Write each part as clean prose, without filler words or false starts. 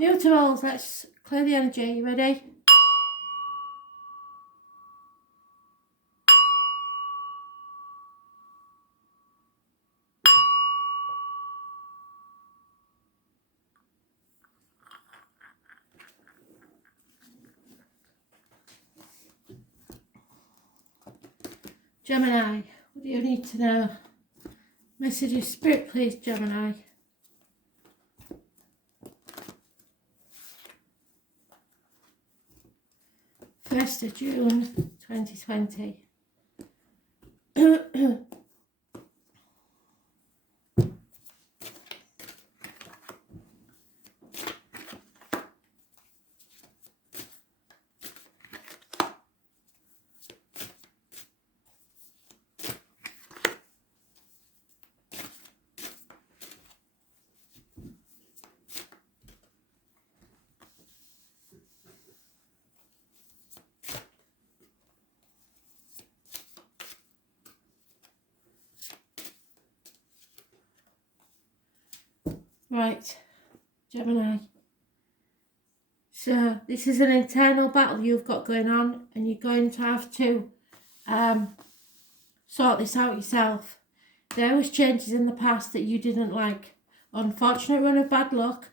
Mutables, let's clear the energy. You ready? Gemini, what do you need to know? Message of spirit, please, Gemini. First of June 2020. Right, Gemini. So this is an internal battle you've got going on, and you're going to have to sort this out yourself. There was changes in the past that you didn't like. Unfortunate run of bad luck.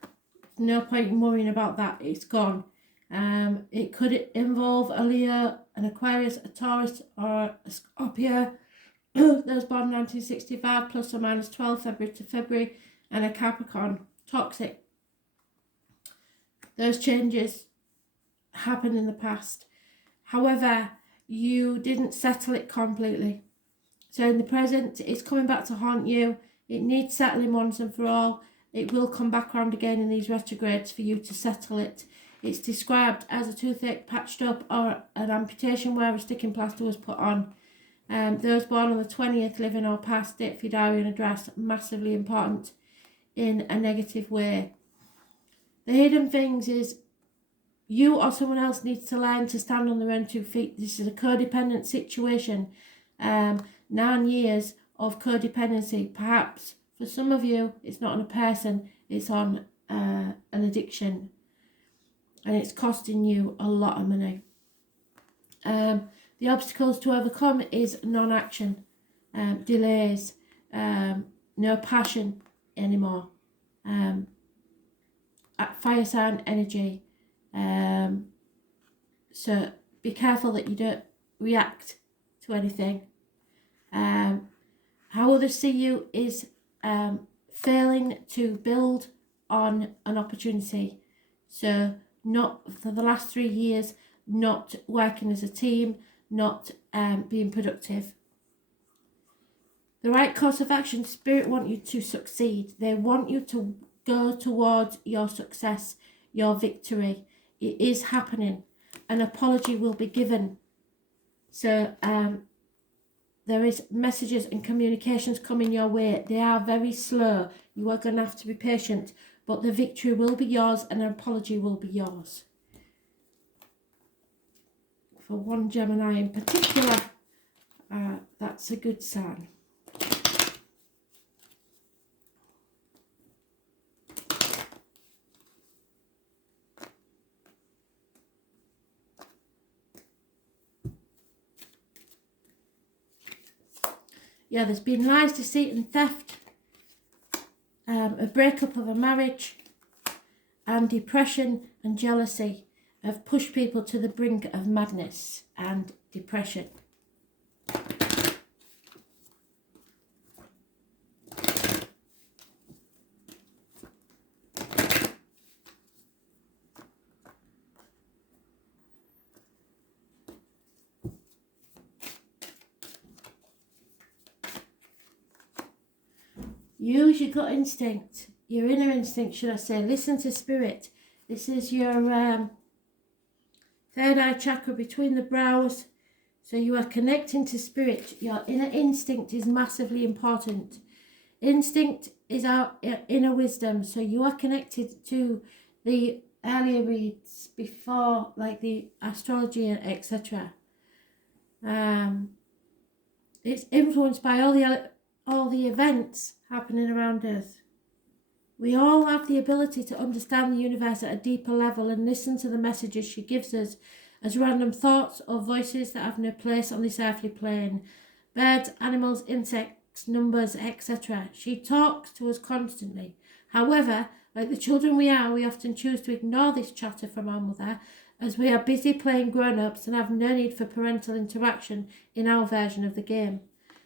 No point in worrying about that. It's gone. It could involve a Leo, an Aquarius, a Taurus, or a Scorpio. Those born 1965 plus or minus 12 February to February, and a Capricorn. Toxic. Those changes happened in the past. However, you didn't settle it completely. So in the present, it's coming back to haunt you. It needs settling once and for all. It will come back around again in these retrogrades for you to settle it. It's described as a toothache patched up or an amputation where a sticking plaster was put on. Those born on the 20th, living or past, date for your diary and address, massively important in a negative way. The hidden things is you or someone else needs to learn to stand on their own 2 feet. This is a codependent situation. 9 years of codependency. Perhaps for some of you, it's not on a person, it's on an addiction. And it's costing you a lot of money. The obstacles to overcome is non-action, delays, no passion anymore, fire sign energy. So be careful that you don't react to anything. How others see you is failing to build on an opportunity. So not for the last 3 years, not working as a team, not being productive. The right course of action, Spirit want you to succeed. They want you to go towards your success, your victory. It is happening. An apology will be given. So there is messages and communications coming your way. They are very slow. You are going to have to be patient, but the victory will be yours and an apology will be yours. For one Gemini in particular, that's a good sign. Yeah, there's been lies, deceit and theft, a breakup of a marriage, and depression and jealousy have pushed people to the brink of madness and depression. Use your gut instinct, your inner instinct, should I say. Listen to spirit. This is your third eye chakra between the brows. So you are connecting to spirit. Your inner instinct is massively important. Instinct is our inner wisdom. So you are connected to the earlier reads before, like the astrology, etc. It's influenced by all the events happening around us. We all have the ability to understand the universe at a deeper level and listen to the messages she gives us as random thoughts or voices that have no place on this earthly plane. Birds, animals, insects, numbers, etc. She talks to us constantly. However, like the children we are, we often choose to ignore this chatter from our mother as we are busy playing grown-ups and have no need for parental interaction in our version of the game.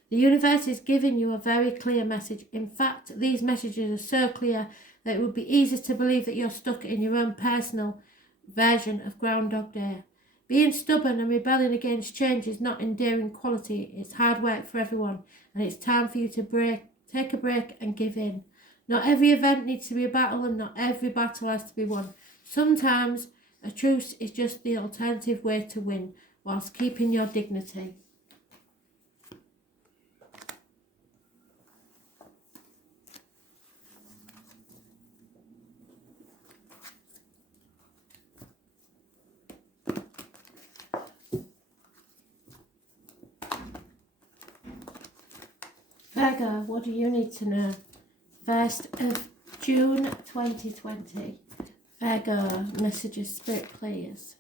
The universe is giving you a very clear message. In fact, these messages are so clear that it would be easy to believe that you're stuck in your own personal version of Groundhog Day. Being stubborn and rebelling against change is not endearing quality. It's hard work for everyone, and it's time for you to take a break and give in. Not every event needs to be a battle, and not every battle has to be won. Sometimes a truce is just the alternative way to win, whilst keeping your dignity. Virgo, what do you need to know? 1st of June 2020. Virgo, messages, Spirit, please.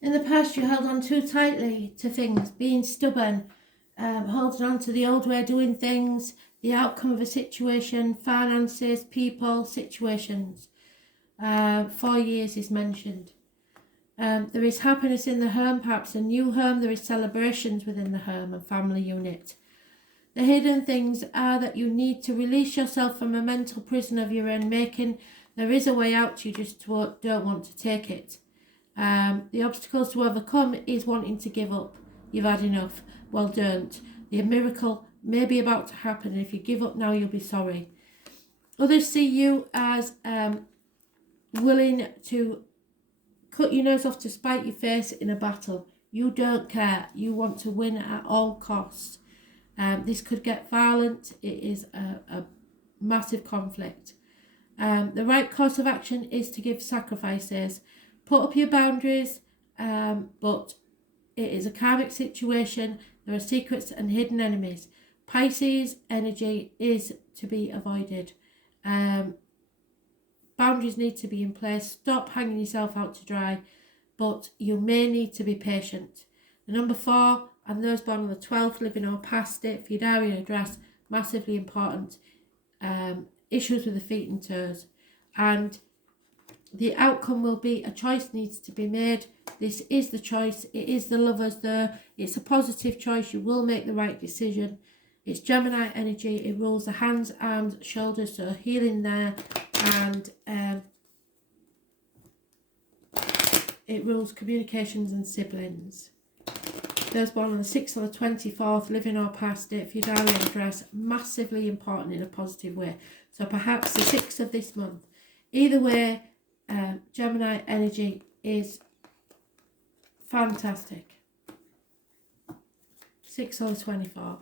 In the past, you held on too tightly to things, being stubborn, holding on to the old way of doing things, the outcome of a situation, finances, people, situations. 4 years is mentioned. There is happiness in the home, perhaps a new home. There is celebrations within the home and family unit. The hidden things are that you need to release yourself from a mental prison of your own making. There is a way out, you just don't want to take it. The obstacles to overcome is wanting to give up. You've had enough. Well, don't. The miracle may be about to happen, and if you give up now, you'll be sorry. Others see you as willing to cut your nose off to spite your face in a battle. You don't care. You want to win at all costs. This could get violent. It is a massive conflict. The right course of action is to give sacrifices. Put up your boundaries, but it is a karmic situation. There are secrets and hidden enemies. Pisces energy is to be avoided. Boundaries need to be in place. Stop hanging yourself out to dry, but you may need to be patient. The number 4 and those born on the 12th, living or past it, for your diary and address, massively important. Issues with the feet and toes. And the outcome will be a choice needs to be made. This is the choice. It is the lovers there. It's a positive choice. You will make the right decision. It's Gemini energy. It rules the hands, arms, shoulders. So healing there. And it rules communications and siblings. Those born on the 6th or the 24th, living or past it, for your diary address, massively important in a positive way. So perhaps the 6th of this month. Either way, Gemini energy is fantastic. 6th or the 24th.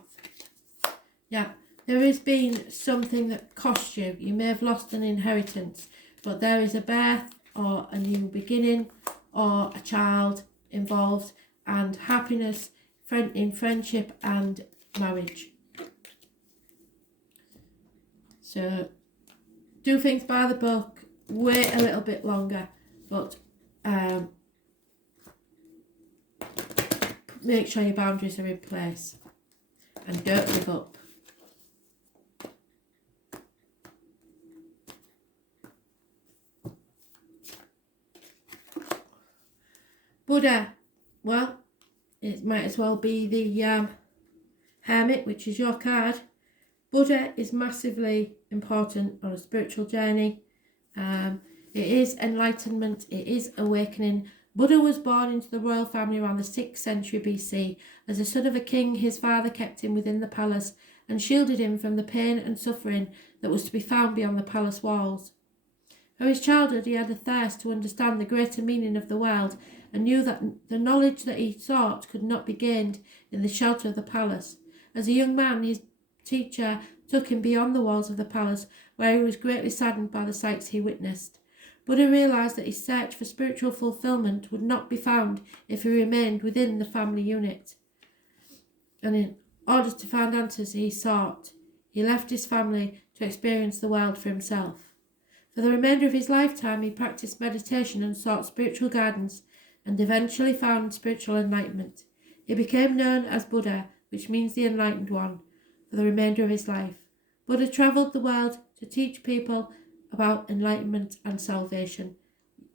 Yeah, there has been something that cost you. You may have lost an inheritance, but there is a birth or a new beginning or a child involved, and happiness in friendship and marriage. So do things by the book. Wait a little bit longer, but make sure your boundaries are in place and don't give up. Buddha, well, it might as well be the Hermit, which is your card. Buddha is massively important on a spiritual journey. It is enlightenment, it is awakening. Buddha was born into the royal family around the 6th century BC. As the son of a king, his father kept him within the palace and shielded him from the pain and suffering that was to be found beyond the palace walls. From his childhood he had a thirst to understand the greater meaning of the world, and knew that the knowledge that he sought could not be gained in the shelter of the palace. As a young man, his teacher took him beyond the walls of the palace, where he was greatly saddened by the sights he witnessed. Buddha realised that his search for spiritual fulfilment would not be found if he remained within the family unit. And in order to find answers he sought, he left his family to experience the world for himself. For the remainder of his lifetime he practiced meditation and sought spiritual guidance, and eventually found spiritual enlightenment. He became known as Buddha, which means the enlightened one, for the remainder of his life. Buddha travelled the world to teach people about enlightenment and salvation.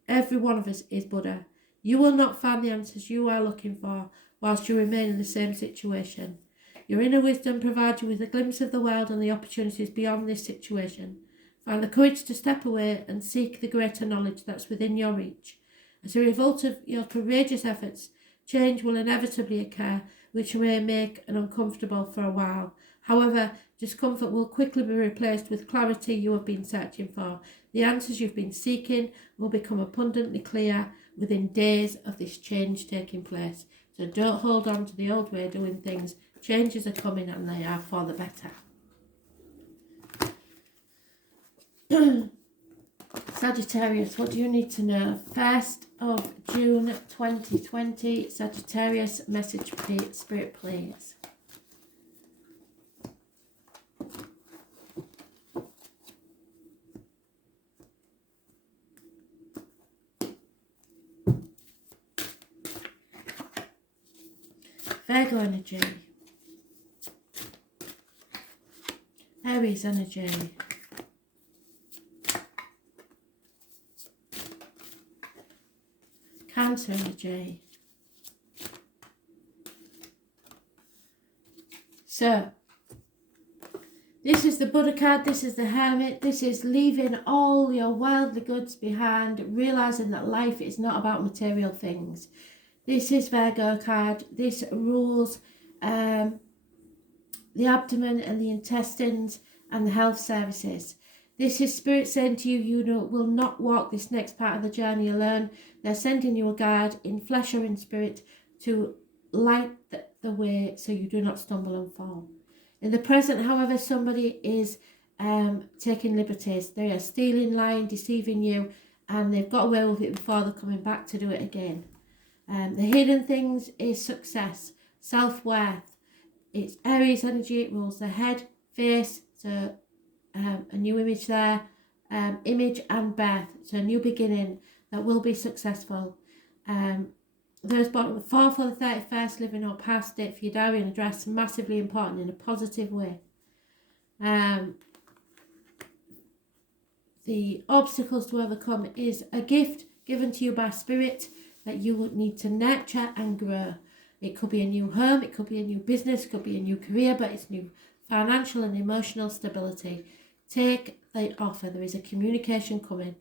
Every one of us is Buddha. You will not find the answers you are looking for whilst you remain in the same situation. Your inner wisdom provides you with a glimpse of the world and the opportunities beyond this situation. Find the courage to step away and seek the greater knowledge that's within your reach. As a result of your courageous efforts, change will inevitably occur, which may make an uncomfortable for a while. However, discomfort will quickly be replaced with clarity you have been searching for. The answers you've been seeking will become abundantly clear within days of this change taking place. So don't hold on to the old way of doing things. Changes are coming and they are for the better. Sagittarius, what do you need to know? 1st of June 2020, Sagittarius, message spirit please. Virgo energy, Aries energy, Cancer energy. So, this is the Buddha card, this is the Hermit, this is leaving all your worldly goods behind, realising that life is not about material things. This is Virgo card, this rules the abdomen and the intestines and the health services. This is Spirit saying to you, you will not walk this next part of the journey alone. They're sending you a guide in flesh or in spirit to light the way so you do not stumble and fall. In the present, however, somebody is taking liberties. They are stealing, lying, deceiving you, and they've got away with it before they're coming back to do it again. The hidden things is success, self-worth. It's Aries energy, it rules the head, face, so a new image there, image and birth, so a new beginning that will be successful. Those born on the 4th or the 31st, living or past it for your diary and address, massively important in a positive way. The obstacles to overcome is a gift given to you by Spirit that you would need to nurture and grow. It could be a new home, it could be a new business, it could be a new career, but it's new financial and emotional stability. Take the offer. There is a communication coming.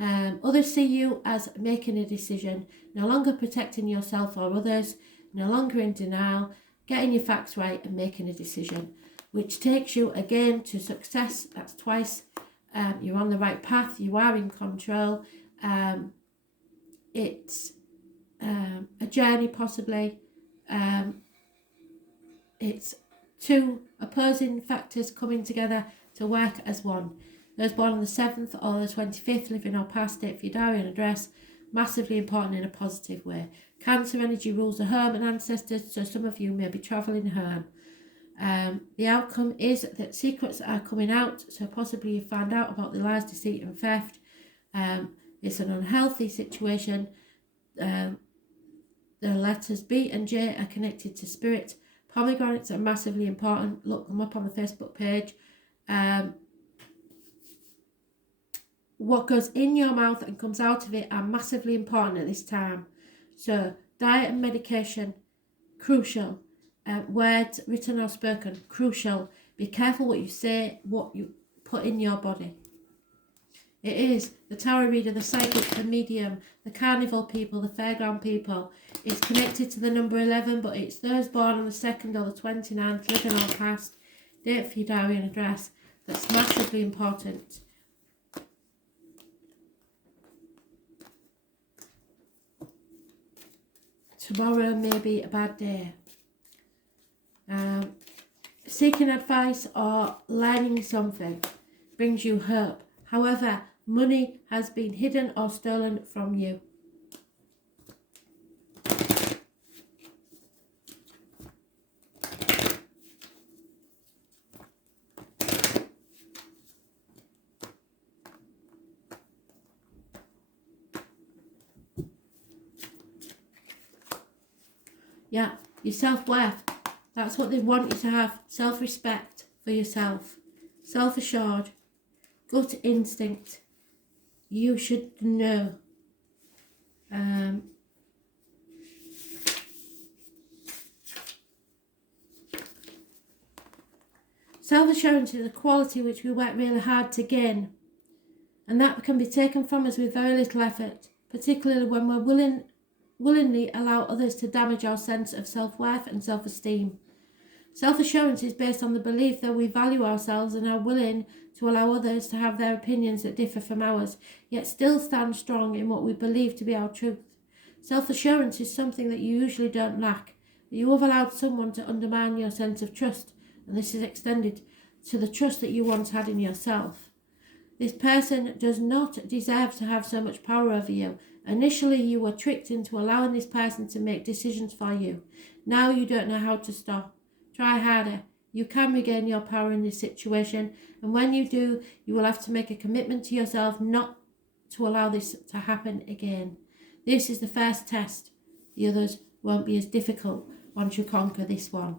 Others see you as making a decision, no longer protecting yourself or others, no longer in denial, getting your facts right and making a decision, which takes you again to success. That's twice. You're on the right path. You are in control. It's a journey possibly. It's two opposing factors coming together to work as one. Those born on the 7th or the 25th, living or past it for your diary and address, massively important in a positive way. Cancer energy rules the home and ancestors, so some of you may be travelling home. The outcome is that secrets are coming out, so possibly you find out about the lies, deceit and theft. It's an unhealthy situation. The letters B and J are connected to spirit. Pomegranates are massively important. Look them up on the Facebook page. What goes in your mouth and comes out of it are massively important at this time. So diet and medication, crucial. Words written or spoken, crucial. Be careful what you say, what you put in your body. It is the tarot reader, the psychic, the medium, the carnival people, the fairground people. It's connected to the number 11, but it's those born on the 2nd or the 29th, living or past. date for your diary and address. That's massively important. Tomorrow may be a bad day. Seeking advice or learning something brings you hope. However, money has been hidden or stolen from you. Yeah, your self-worth. That's what they want you to have. Self-respect for yourself. Self-assured. Gut instinct. You should know. Self-assurance is a quality which we work really hard to gain. And that can be taken from us with very little effort. Particularly when we're willingly allow others to damage our sense of self-worth and self-esteem. Self-assurance is based on the belief that we value ourselves and are willing to allow others to have their opinions that differ from ours, yet still stand strong in what we believe to be our truth. Self-assurance is something that you usually don't lack, but you have allowed someone to undermine your sense of trust, and this is extended to the trust that you once had in yourself. This person does not deserve to have so much power over you. Initially, you were tricked into allowing this person to make decisions for you. Now you don't know how to stop. Try harder. You can regain your power in this situation, and when you do, you will have to make a commitment to yourself not to allow this to happen again. This is the first test. The others won't be as difficult once you conquer this one.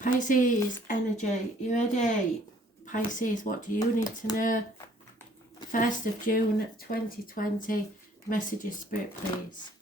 Pisces energy. You ready? Pisces, what do you need to know? 1st of June 2020. Messages, Spirit, please.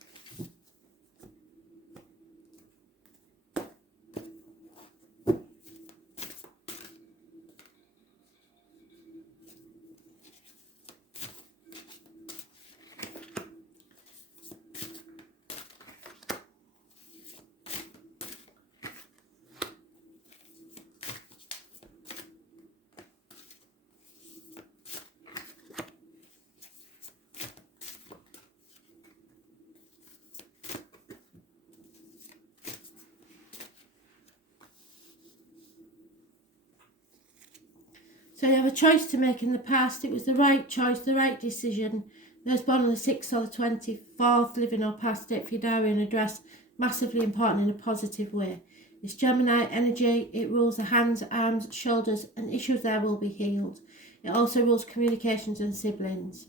So you have a choice to make in the past. It was the right choice, the right decision. Those born on the 6th or the 24th, living or past date for your diary and address, massively important in a positive way. It's Gemini energy. It rules the hands, arms, shoulders, and issues there will be healed. It also rules communications and siblings.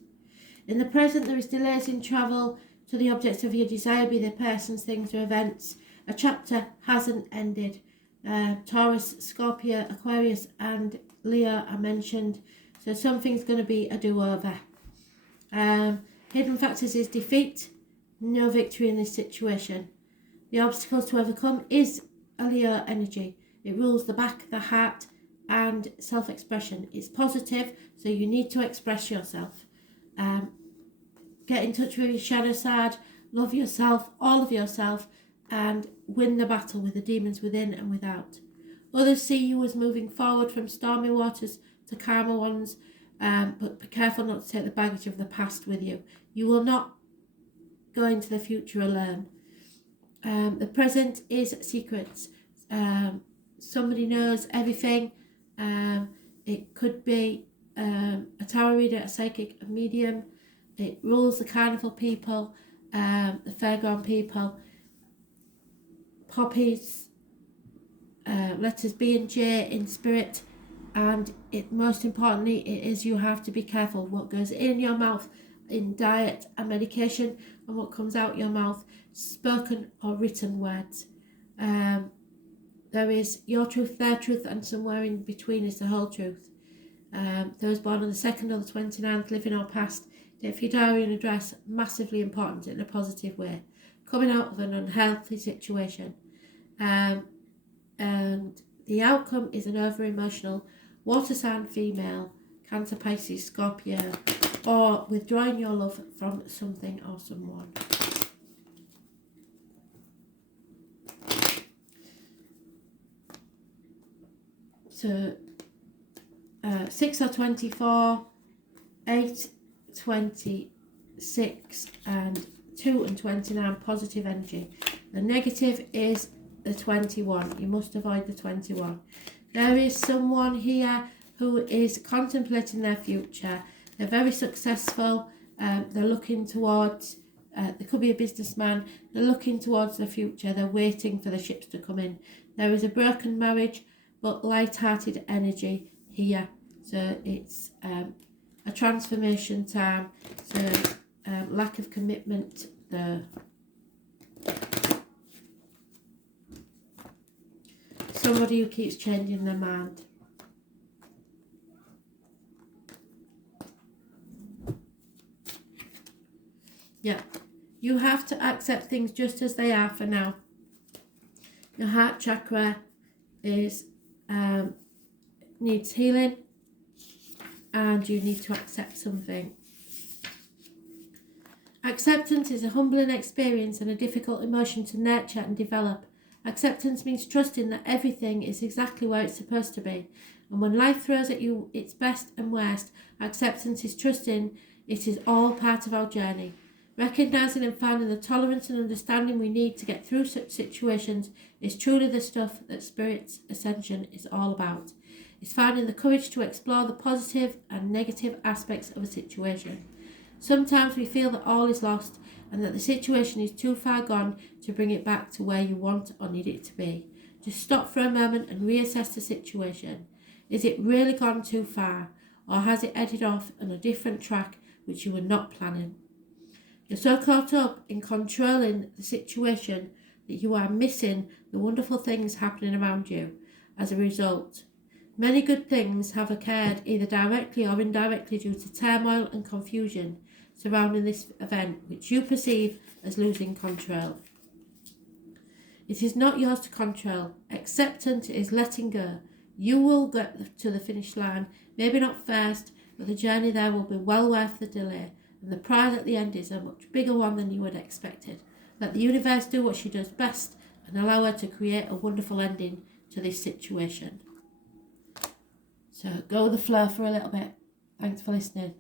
In the present, there is delays in travel to the objects of your desire, be they persons, things, or events. A chapter hasn't ended. Taurus, Scorpio, Aquarius, and Leo are mentioned, so something's going to be a do-over. Hidden factors is defeat, no victory in this situation. The obstacles to overcome is a Leo energy. It rules the back, the heart, and self-expression. It's positive, so you need to express yourself. Get in touch with your shadow side, love yourself, all of yourself, and win the battle with the demons within and without. Others see you as moving forward from stormy waters to calmer ones, but be careful not to take the baggage of the past with you. You will not go into the future alone. The present is secrets. Somebody knows everything. It could be a tarot reader, a psychic, a medium. It rules the carnival people, the fairground people, poppies, letters B and J in spirit, and most importantly, it is you have to be careful what goes in your mouth in diet and medication and what comes out your mouth, spoken or written words. There is your truth, their truth, and somewhere in between is the whole truth. Those born on the 2nd or the 29th, living or past, date for your diary and address, massively important in a positive way. Coming out of an unhealthy situation. And the outcome is an over-emotional water sign female, Cancer, Pisces, Scorpio, or withdrawing your love from something or someone. So 6 or 24, 8, 26 and 2 and 29, positive energy. The negative is the 21. You must avoid the 21. There is someone here who is contemplating their future. They're very successful. They're looking towards, there could be a businessman. They're looking towards the future. They're waiting for the ships to come in. There is a broken marriage, but light-hearted energy here. So it's a transformation time. So lack of commitment there. Somebody who keeps changing their mind. Yeah, you have to accept things just as they are for now. Your heart chakra is needs healing, and you need to accept something. Acceptance is a humbling experience and a difficult emotion to nurture and develop. Acceptance means trusting that everything is exactly where it's supposed to be. And when life throws at you its best and worst, acceptance is trusting it is all part of our journey. Recognising and finding the tolerance and understanding we need to get through such situations is truly the stuff that Spirit's Ascension is all about. It's finding the courage to explore the positive and negative aspects of a situation. Sometimes we feel that all is lost and that the situation is too far gone to bring it back to where you want or need it to be. Just stop for a moment and reassess the situation. Is it really gone too far, or has it headed off on a different track which you were not planning? You're so caught up in controlling the situation that you are missing the wonderful things happening around you. As a result, many good things have occurred either directly or indirectly due to turmoil and confusion surrounding this event, which you perceive as losing control. It is not yours to control. Acceptance is letting go. You will get to the finish line, maybe not first, but the journey there will be well worth the delay. And the prize at the end is a much bigger one than you had expected. Let the universe do what she does best and allow her to create a wonderful ending to this situation. So go with the flow for a little bit. Thanks for listening.